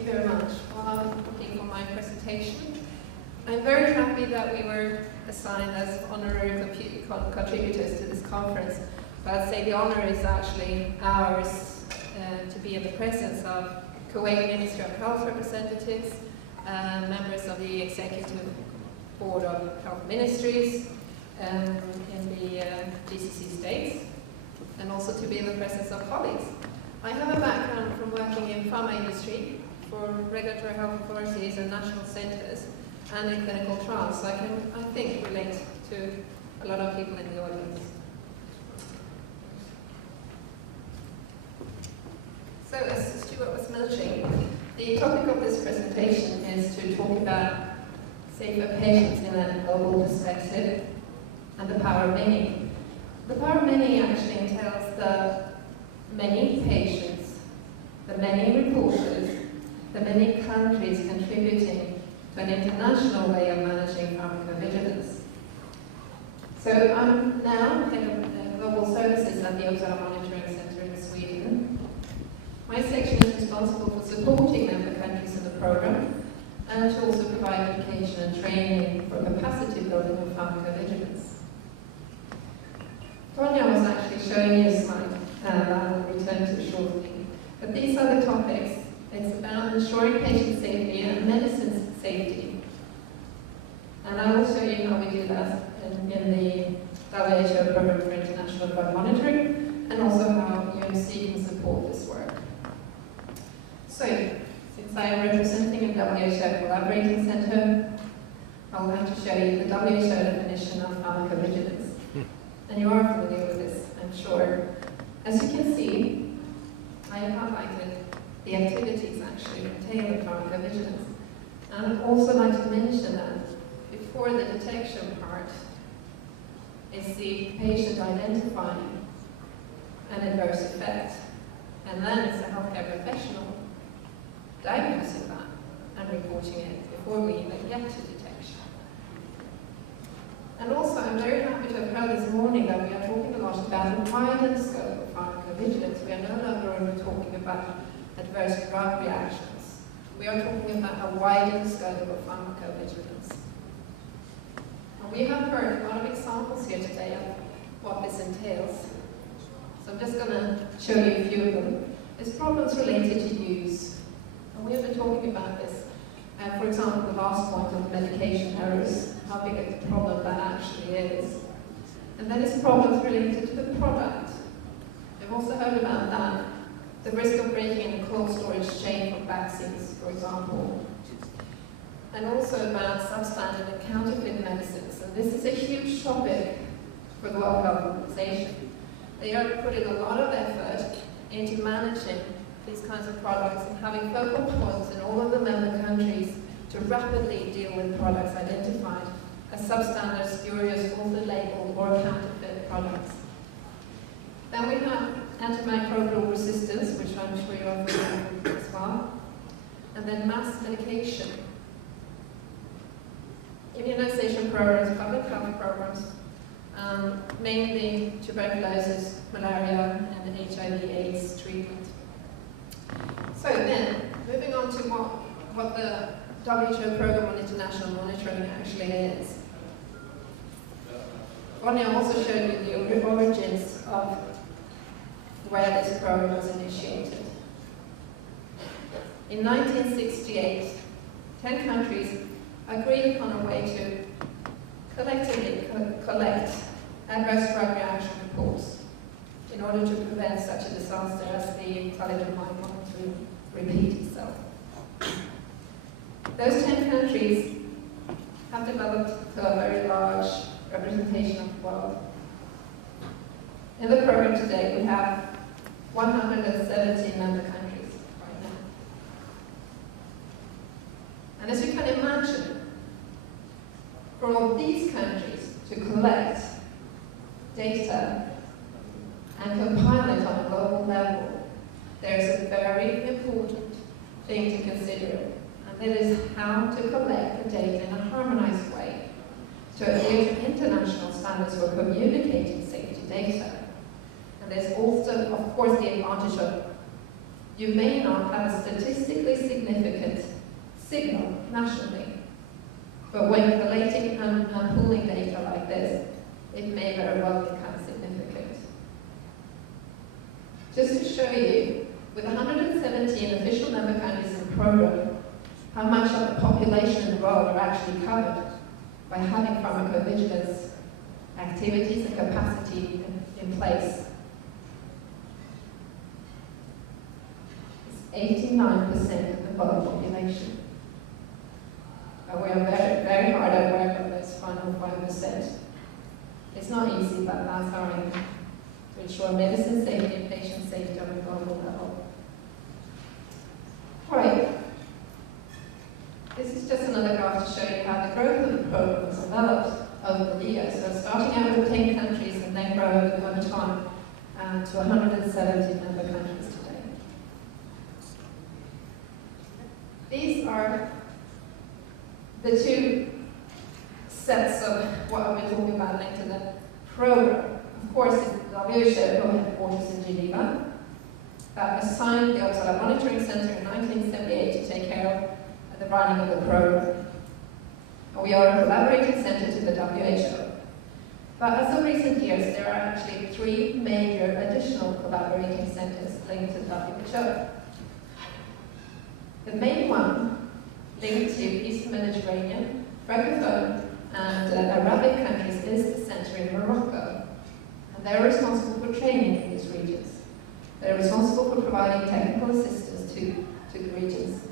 you very much. While I'm looking for my presentation, I'm very happy that we were assigned as honorary contributors to this conference. But I'd say the honor is actually ours to be in the presence of Kuwait Ministry of Health representatives, members of the Executive Board of Health Ministries in the GCC states, and also to be in the presence of colleagues. I have a background from working in pharma industry for regulatory health authorities and national centres and in clinical trials, so I can, I think, relate to a lot of people in the audience. So, as Stuart was mentioning, the topic of this presentation is to talk about safer patients in a global perspective and the power of many. The power of many actually entails the many patients, the many reporters, the many countries contributing to an international way of managing pharmacovigilance. So I'm now head of global services at the Uppsala Monitoring Centre in Sweden. My section is responsible for supporting member countries in the programme and to also provide education and training for capacity building of pharmacovigilance. Tonya was actually showing you a slide that I will return to shortly. But these are the topics. It's about ensuring patient safety and medicine safety. And I will show you how we do that in the WHO Programme for International Drug Monitoring, and also how UMC can support this work. So, since I am representing a WHO collaborating centre, I will have to show you the WHO definition of pharmacovigilance. And you are familiar with this, I'm sure. As you can see, I have highlighted the activities actually entailed in pharmacovigilance. And I'd also like to mention that before the detection part is the patient identifying an adverse effect. And then it's a healthcare professional diagnosing that and reporting it before we even get to detection. And also, I'm very happy to have heard this morning that we are talking a lot about the widened scope of pharmacovigilance. We are no longer only talking about adverse drug reactions. We are talking about a widened scope of pharmacovigilance. And we have heard a lot of examples here today of what this entails. So I'm just going to show you a few of them. There's problems related to use. And we have been talking about this. For example, the last point of medication errors, how big a problem that actually is. And then it's problems related to the product. We've also heard about that. The risk of breaking in the cold storage chain for vaccines, for example. And also about substandard and counterfeit medicines. And this is a huge topic for the World Health Organization. They are putting a lot of effort into managing these kinds of products and having focal points in all of the member countries to rapidly deal with products identified as substandard, spurious, off-the-label, or counterfeit products. Then we have antimicrobial resistance, which I'm sure you're familiar with as well. And then mass medication. Immunization programs, public health programs, mainly tuberculosis, malaria, and HIV/AIDS treatment. So then, moving on to what the WHO Programme on International Monitoring actually is. Ronja also showed you the origins of where this program was initiated. In 1968, 10 countries agreed upon a way to collectively collect adverse drug reaction reports in order to prevent such a disaster as the thalidomide one to repeat itself. Those 10 countries have developed a very large representation of the world. In the program today, we have 170 member countries right now. And as you can imagine, for all these countries to collect data and compile it on a global level, there's a very important thing to consider, and that is how to collect the data in a harmonized way to adhere to international standards for communicating safety data. And there's also, of course, the advantage of you may not have a statistically significant nationally. But when collating and pooling data like this, it may very well become significant. Just to show you, with 117 official member countries in the program, how much of the population in the world are actually covered by having pharmacovigilance activities and capacity in place. It's 89% of the world population. And we are very, very hard at work on those final 5%. It's not easy, but that's our aim, to ensure medicine safety and patient safety on a global level. Right. This is just another graph to show you how the growth of the program has developed over the years. So starting out with 10 countries and then grow over time to 170 member countries today. These are the two sets of what I've been talking about linked to the program. Of course, it's the WHO headquarters in Geneva that assigned the Uppsala Monitoring Center in 1978 to take care of the running of the program. And we are a collaborating center to the WHO. But as of recent years, there are actually 3 major additional collaborating centers linked to the WHO. The main one, linked to Eastern Mediterranean, Francophone, and Arabic countries, is the center in Morocco. And they're responsible for training in these regions. They're responsible for providing technical assistance to the regions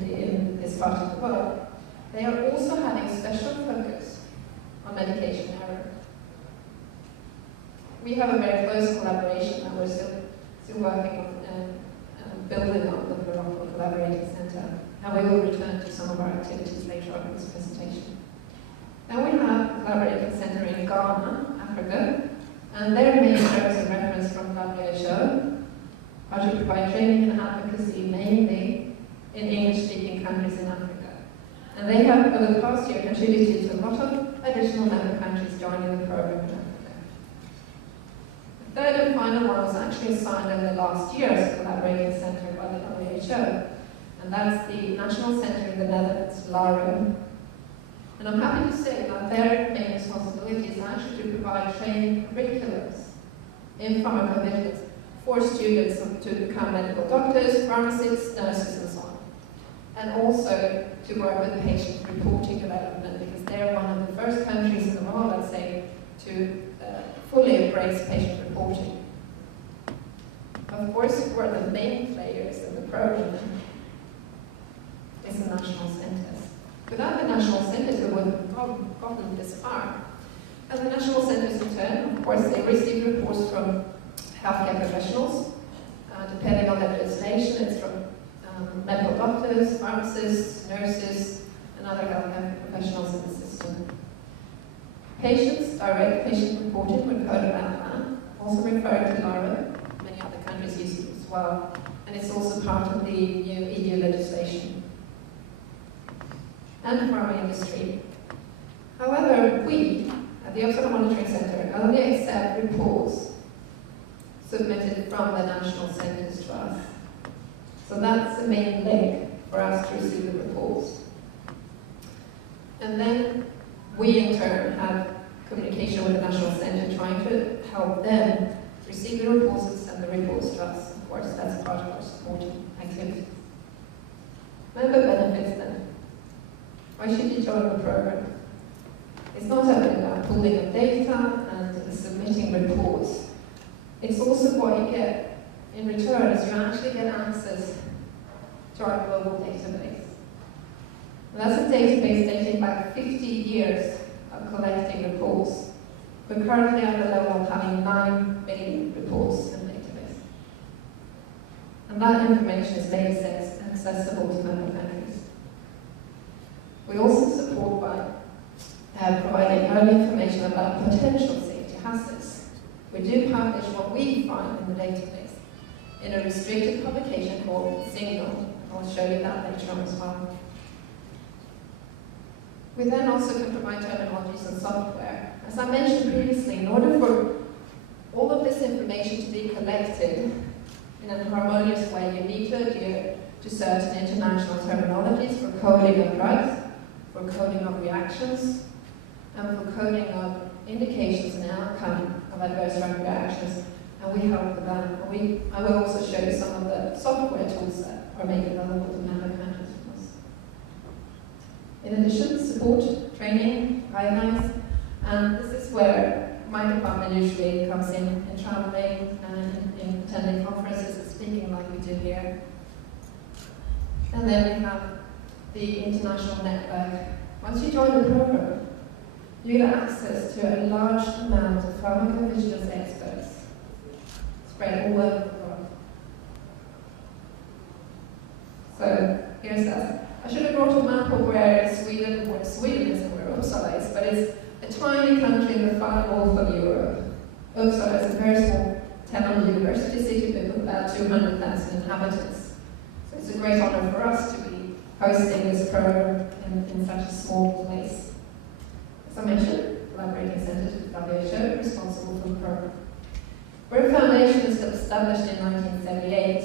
in this part of the world. They are also having special focus on medication error. We have a very close collaboration that we're still working on building on the Morocco Collaborating Centre, and we will return to some of our activities later on in this presentation. Then we have a collaborating centre in Ghana, Africa, and their main areas of reference from WHO are to provide training and advocacy mainly in English-speaking countries in Africa. And they have, over the past year, contributed to a lot of additional member countries joining the program in Africa. The third and final one was actually assigned in the last year as a collaborating centre by the WHO, and that's the National Centre in the Netherlands, LARO. And I'm happy to say that their main responsibility is actually to provide training curriculums in pharmacovigilance for students to become medical doctors, pharmacists, nurses, and so on. And also to work with patient reporting development, because they're one of the first countries in the world, I'd say, to fully embrace patient reporting. Of course, who are the main players in the program is the national centres. Without the national centres, we wouldn't have gotten this far. And the national centres, in turn, of course, they receive reports from healthcare professionals. Depending on the legislation, it's from medical doctors, pharmacists, nurses, and other healthcare professionals in the system. Patients, direct patient reporting with code of plan, also referred to LARO. Many other countries use it as well, and it's also part of the new EU legislation. And pharma industry. However, we, at the Uppsala Monitoring Center, only accept reports submitted from the national centres to us. So that's the main link for us to receive the reports. And then we, in turn, have communication with the national centre, trying to help them receive the reports and send the reports to us. Of course, that's part of our supporting activity. Member benefits then. Why should you join the program? It's not only about pooling of data and submitting reports. It's also what you get in return, is you actually get access to our global database. And that's a database dating back 50 years of collecting reports. We're currently at the level of having 9 million reports in the database. And that information is made accessible to member countries. We also support by providing early information about potential safety hazards. We do publish what we find in the database in a restricted publication called Signal. I'll show you that later on as well. We then also can provide terminologies and software. As I mentioned previously, in order for all of this information to be collected in a harmonious way, you need to adhere to certain international terminologies for coding of drugs, for coding of reactions, and for coding of indications and outcome of adverse drug reactions, and we help with that. I will also show you some of the software tools that are made available to member countries from us. In addition, support, training, guidelines, and this is where my department usually comes in traveling and in attending conferences and speaking like we do here. And then we have the international network. Once you join the program, you get access to a large amount of pharmacovigilance experts spread all over the world. So here's that. I should have brought a map of where Sweden is and where Uppsala is, but it's a tiny country in the far north of Europe. Uppsala is a very small town university city with about 200,000 inhabitants. So it's a great honor for us to be hosting this program in such a small place. As I mentioned, collaborating centre to WHO, responsible for the program. We're a foundation that was established in 1978,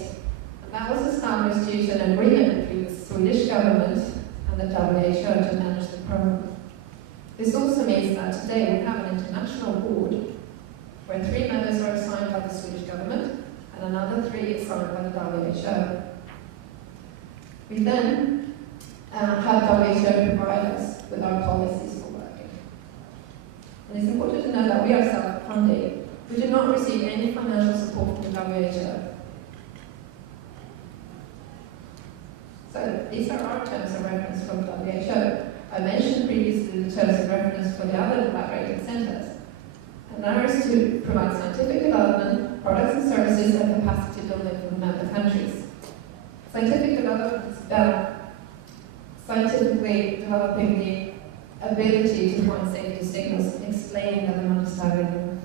and that was established due to an agreement between the Swedish government and the WHO to manage the program. This also means that today we have an international board where 3 members are assigned by the Swedish government and another 3 assigned by the WHO. We then have WHO provide us with our policies for working. And it's important to know that we are self-funding. We do not receive any financial support from the WHO. So these are our terms of reference from the WHO. I mentioned previously the terms of reference for the other collaborating centres. And ours to provide scientific development, products and services, and capacity building for the member countries. Scientific development is about scientifically developing the ability to find safety signals, explaining them and understanding them.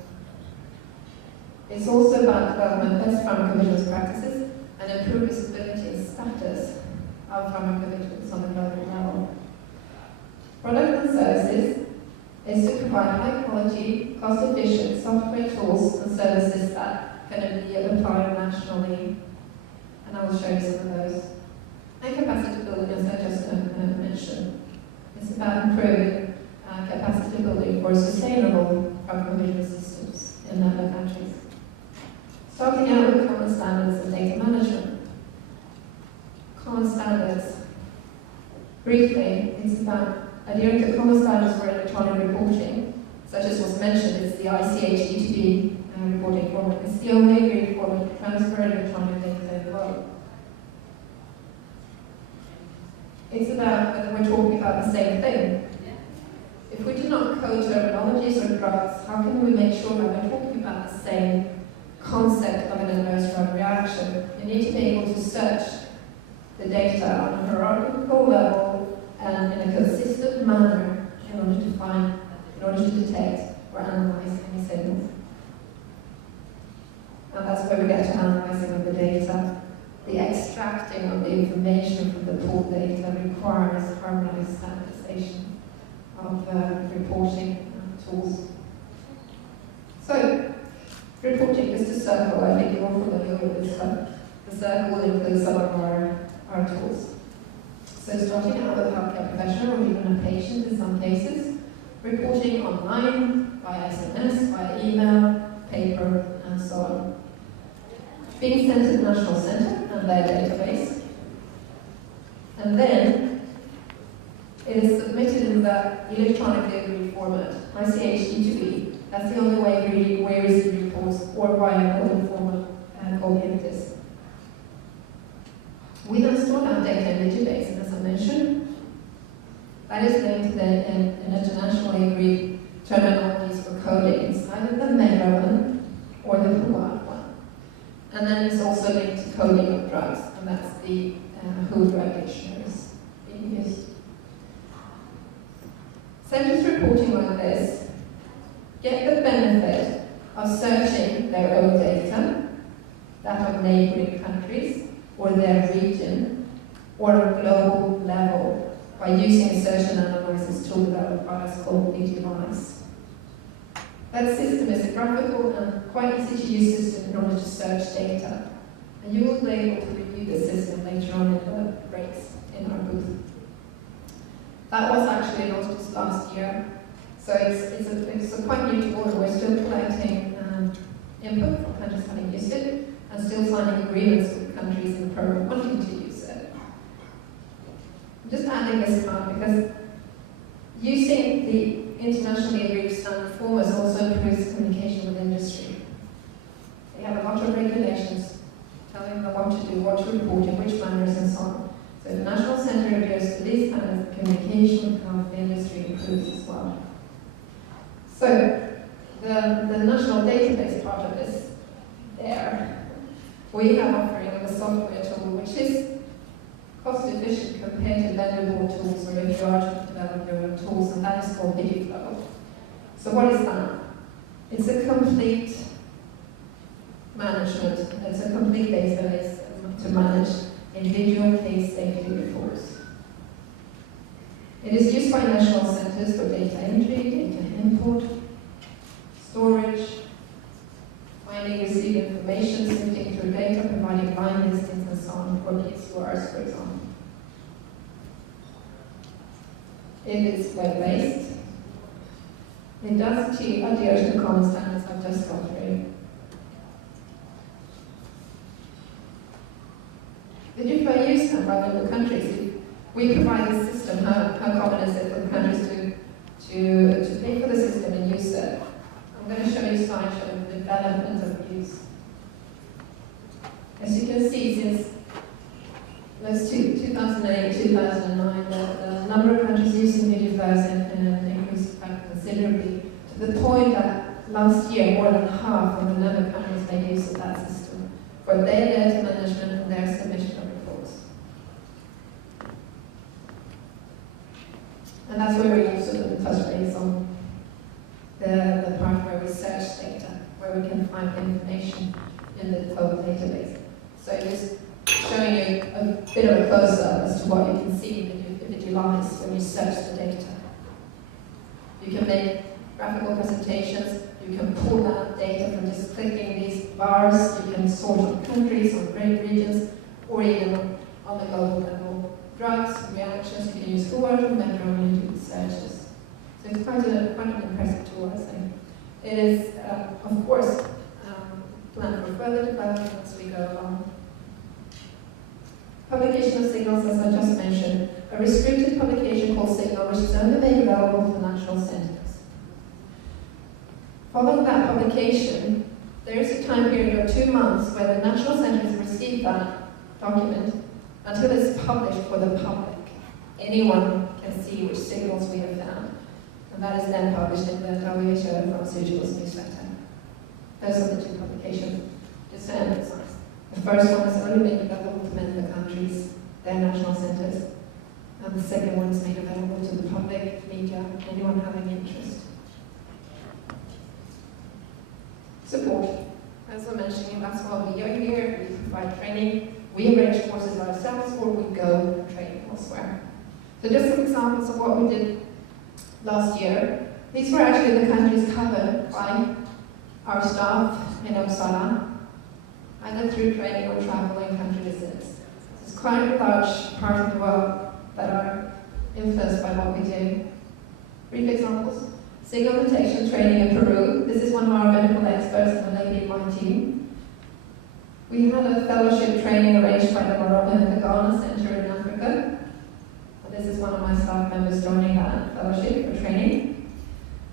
It's also about development best pharmacovigilance practices and improve visibility and status of pharmacovigilance on a global level. Products and services is to provide high quality, cost efficient software tools and services that can be applied nationally. And I will show you some of those. And capacity building, as I just mentioned. It's about improving capacity building for sustainable pharmacovigilance systems in member countries. Starting out with common standards and data management. Common standards. Briefly, it's about adhering to common standards for electronic reporting, such as was mentioned, it's the ICH-E2B reporting format. It's the only agreed format to transfer electronic data in the world. It's about whether we're talking about the same thing. If we do not code terminologies or drugs, how can we make sure that we're talking about the same concept of an adverse drug reaction? You need to be able to search the data on a hierarchical level and in a consistent manner in order to detect or analyze any signals. And that's where we get to analyzing of the data. The extracting of the information from the pooled data requires harmonized standardization of reporting tools. So, reporting is the circle. I think you're all familiar with this stuff. The circle will include some of our tools. So starting out with a healthcare professional or even a patient in some cases, reporting online, via SMS, via email, paper, and so on. Being sent to the National Centre and their database. And then it is submitted in the electronically agreed format, ICH-E2B. That's the only way we receive reports, or via coding format called INTIS. We then store that data in a database, and as I mentioned, that is linked to the internationally agreed terminologies for coding. It's either the mega one or the Huat one. And then it's also linked to coding of drugs, and that's the WHO drug dictionaries being used. Centers reporting like this get the benefit of searching their own data, that of neighboring countries, or their region, or a global level, by using a search and analysis tool developed by us called BGMIS. That system is a graphical and quite easy to use system in order to search data. And you will be able to review the system later on in the breaks in our booth. That was actually launched just last year. So it's a quite new tool, and we're still collecting input from countries having used it, and still signing agreements with countries in the program wanting to use it. I'm just adding this part because using the internationally agreed standard format also improves communication with industry. They have a lot of regulations telling them what to do, what to report, in which manners, and so on. So if the National Centre adheres to these standards, the communication with the industry improves as well. So the national database part of this, there, we have offering of a software tool which is cost efficient compared to vendor-bought tools, or if you are to develop your own tools, and that is called VideoFlow. So what is that? It's a complete management, it's a complete database to manage individual case safety reports. It is used by national centres for data entry, data import, storage, finding received information, sifting through data, providing line listings and so on for PSURs, for example. It is web-based. It does adhere to the common standards I've just gone through. Did you try use them rather than the countries? We provide this system. How common is it for the countries to pay for the system and use it? I'm going to show you a slide showing the development of use. As you can see, since 2008, 2009, the number of countries using VideoFlow has increased quite considerably, to the point that last year more than half of the number of countries made use of that system for their data management and their submission of reports. And that's where we also touch base on the part where we search data, where we can find information in the total database. So just showing you a bit of a close-up as to what you can see in the visualize when you search the data. You can make graphical presentations, you can pull out data from just clicking these bars, you can sort on countries, on regions, or even on the global level. Drugs, reactions, you can use word or metro when you do the searches. So it's quite an impressive tool, I think. It is, of course, planned for further development as we go along. Publication of signals, as I just mentioned, a restricted publication called Signal, which is only made available to the national centres. Following that publication, there is a time period of 2 months where the national centres receive that document until it's published for the public. Anyone can see which signals we have found, and that is then published in the WHO Pharmaceuticals newsletter. Those are the two publications, just to emphasize. The first one is only made available to member countries, their national centres, and the second one is made available to the public, media, anyone having interest. Support. As I'm mentioning, that's why we are here. We provide training. We arrange courses ourselves, or we go and train elsewhere. So just some examples of what we did last year. These were actually the countries covered by our staff in Uppsala, either through training or travel and country visits. It's quite a large part of the world that are influenced by what we do. Brief examples. Signal detection training in Peru. This is one of our medical experts and a lady in my team. We had a fellowship training arranged by the Moroccan and the Ghana Centre in Africa. And this is one of my staff members joining that fellowship for training.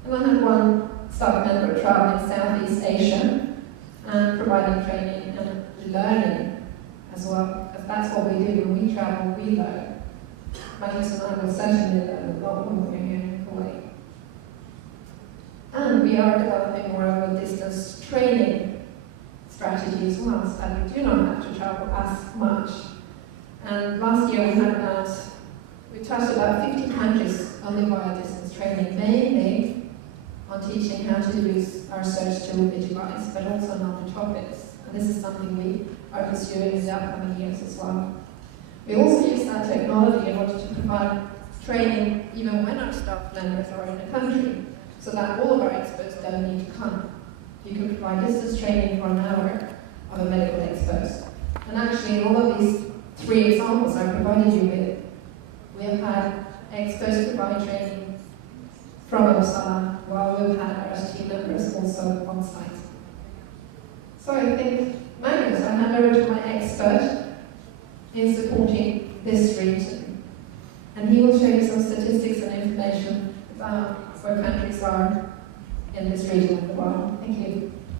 And I had one staff member traveling Southeast Asia and providing training and learning as well, because that's what we do. When we travel, we learn. Magnus and I will certainly learn a lot when we're here in Kuwait. And we are developing more of a distance training strategy as well, so that we do not have to travel as much. And last year we touched about 50 countries only via distance training, mainly on teaching how to use our search tool Visualize, but also on other topics. And this is something we are pursuing in the upcoming years as well. We also use that technology in order to provide training even when our staff members are in a country, so that all of our experts don't need to come. You can provide distance training for an hour of a medical expert, And actually, in all of these 3 examples I provided you with, we have had experts provide training from Uppsala, while we've had our team members also on site. So I think, Magnus, I hand over to my expert in supporting this region. And he will show you some statistics and information about where countries are in this region of the world. Thank you.